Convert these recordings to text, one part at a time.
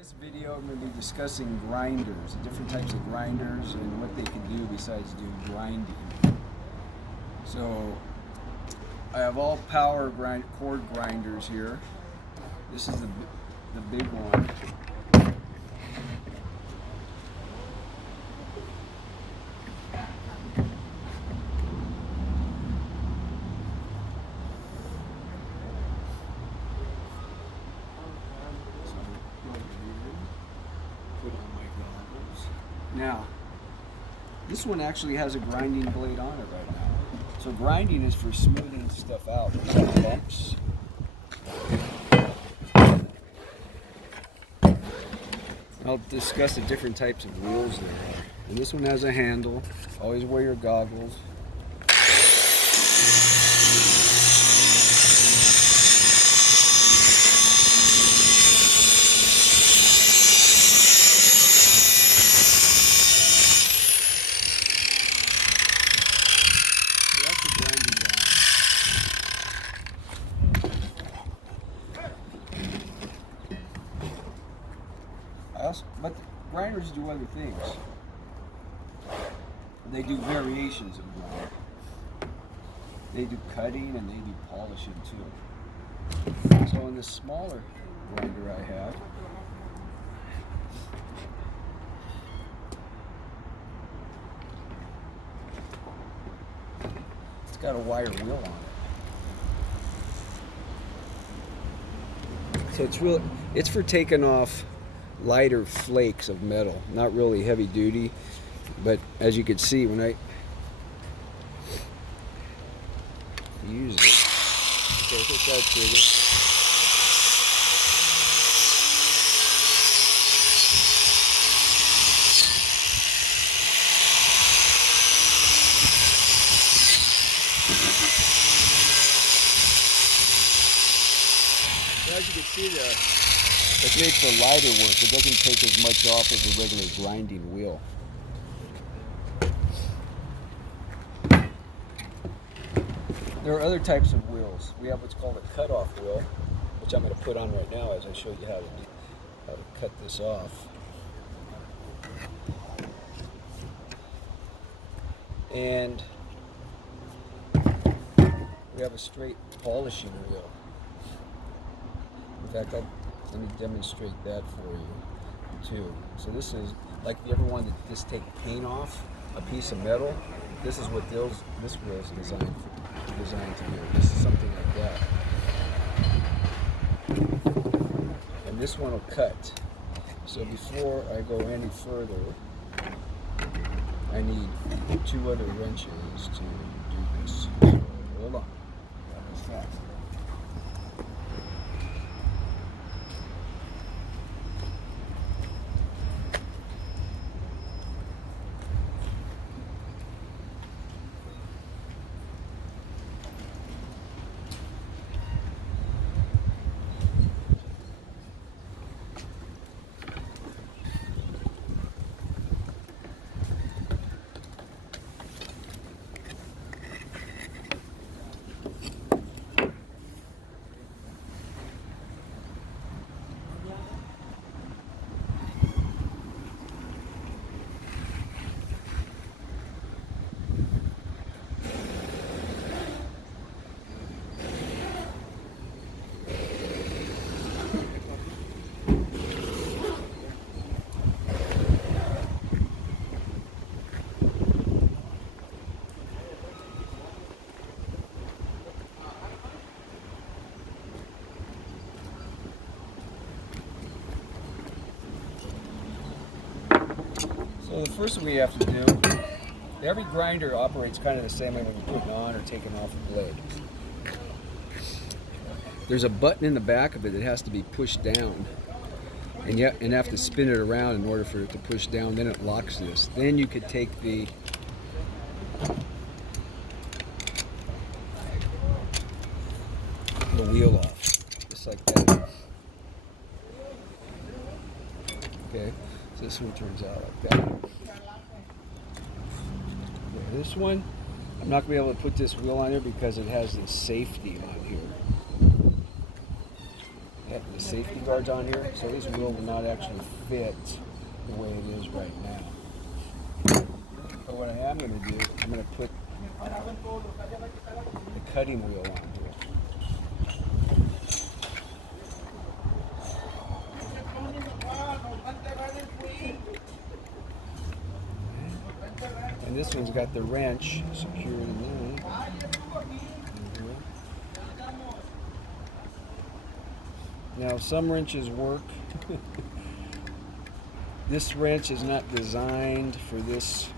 this video, I'm going to be discussing grinders, different types of grinders, and what they can do besides do grinding. So, I have all power cord grinders here. This is the big one. Put on my goggles. Now, this one actually has a grinding blade on it right now. So grinding is for smoothing stuff out. Some bumps. I'll discuss the different types of wheels there are. And this one has a handle. Always wear your goggles. But grinders do other things. They do variations of grinding. They do cutting and they do polishing too. So in this smaller grinder I have, it's got a wire wheel on it. So it's for taking off lighter flakes of metal, not really heavy duty, but as you can see when I use it, okay, hit that trigger. So as you can see, it's made for lighter work. It doesn't take as much off as a regular grinding wheel. There are other types of wheels. We have what's called a cutoff wheel, which I'm going to put on right now as I show you how to cut this off. And we have a straight polishing wheel. In fact, let me demonstrate that for you too. So this is, like if you ever wanted to just take paint off a piece of metal, this is what this wheel is designed to do. This is something like that. And this one will cut. So before I go any further, I need 2 other wrenches to do this. So hold on. So the first thing we have to do, every grinder operates kind of the same way when you're putting on or taking off a blade. There's a button in the back of it that has to be pushed down, and you have to spin it around in order for it to push down, then it locks this. Then you could take the wheel off, just like that. Okay, so this one turns out like that. This one, I'm not going to be able to put this wheel on here because it has this safety on here. the safety guards on here, so this wheel will not actually fit the way it is right now. But what I am going to do, I'm going to put the cutting wheel on here. And this one's got the wrench secured in there. Now some wrenches work. This wrench is not designed for this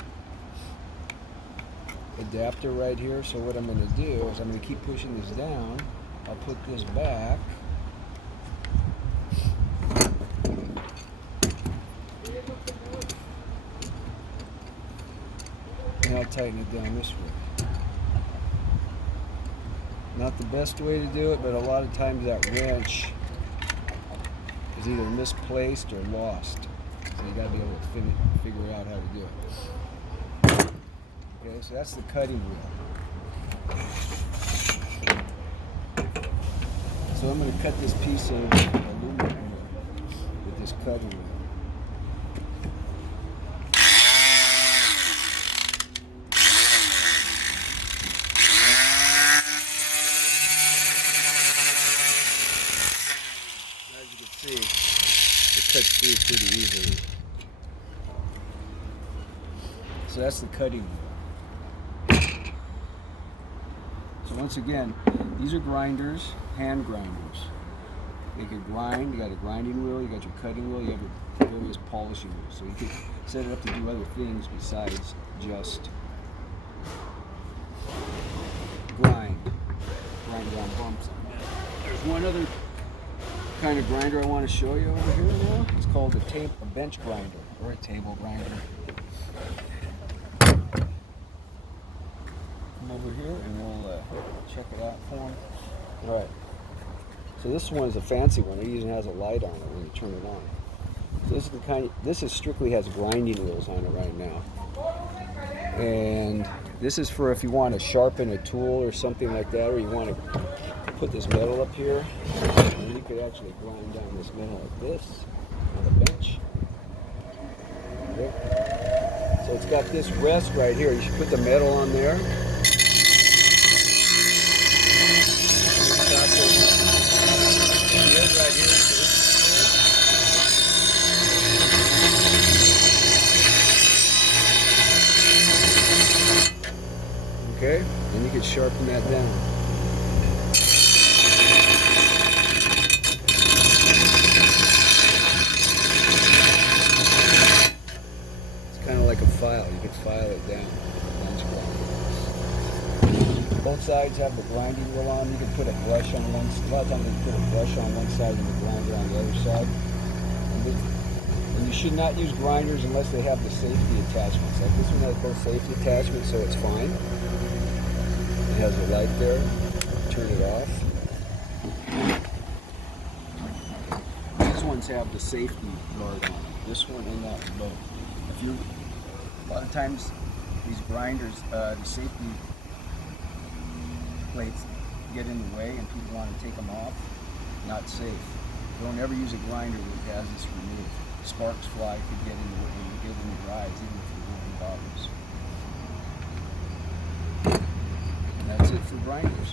adapter right here, so what I'm going to do is I'm going to keep pushing this down. I'll put this back. And I'll tighten it down this way. Not the best way to do it, but a lot of times that wrench is either misplaced or lost. So you got to be able to figure out how to do it. Okay, so that's the cutting wheel. So I'm going to cut this piece of aluminum here with this cutting wheel. As you can see, it cuts through pretty easily. So that's the cutting wheel. So once again, these are grinders, hand grinders. They can grind. You got a grinding wheel, you got your cutting wheel, you have your various polishing wheels. So you can set it up to do other things besides just grind down bumps. There's one other kind of grinder I want to show you over here now. It's called a bench grinder or a table grinder. Come over here and we'll check it out for them. All right. So this one is a fancy one. It even has a light on it when you turn it on. So this is the kind. This is strictly has grinding wheels on it right now. And this is for if you want to sharpen a tool or something like that, or you want to put this metal up here. And you could actually grind down this metal like this on the bench. Okay. So it's got this rest right here. You should put the metal on there. Okay, and you can sharpen that down. It's kind of like a file. You can file it down. Both sides have the grinding wheel on. You can put a brush on one. A lot of times you put a brush on one side and the grinder on the other side. And you should not use grinders unless they have the safety attachments. Like this one has both safety attachments, so it's fine. It has a light there. Turn it off. These ones have the safety guard on it. This one and that one both. A lot of times these grinders, the safety plates get in the way and people want to take them off. Not safe. Don't ever use a grinder that has this removed. Sparks fly could get in the way and get in your eyes, even if you're moving bottles. And that's it for grinders.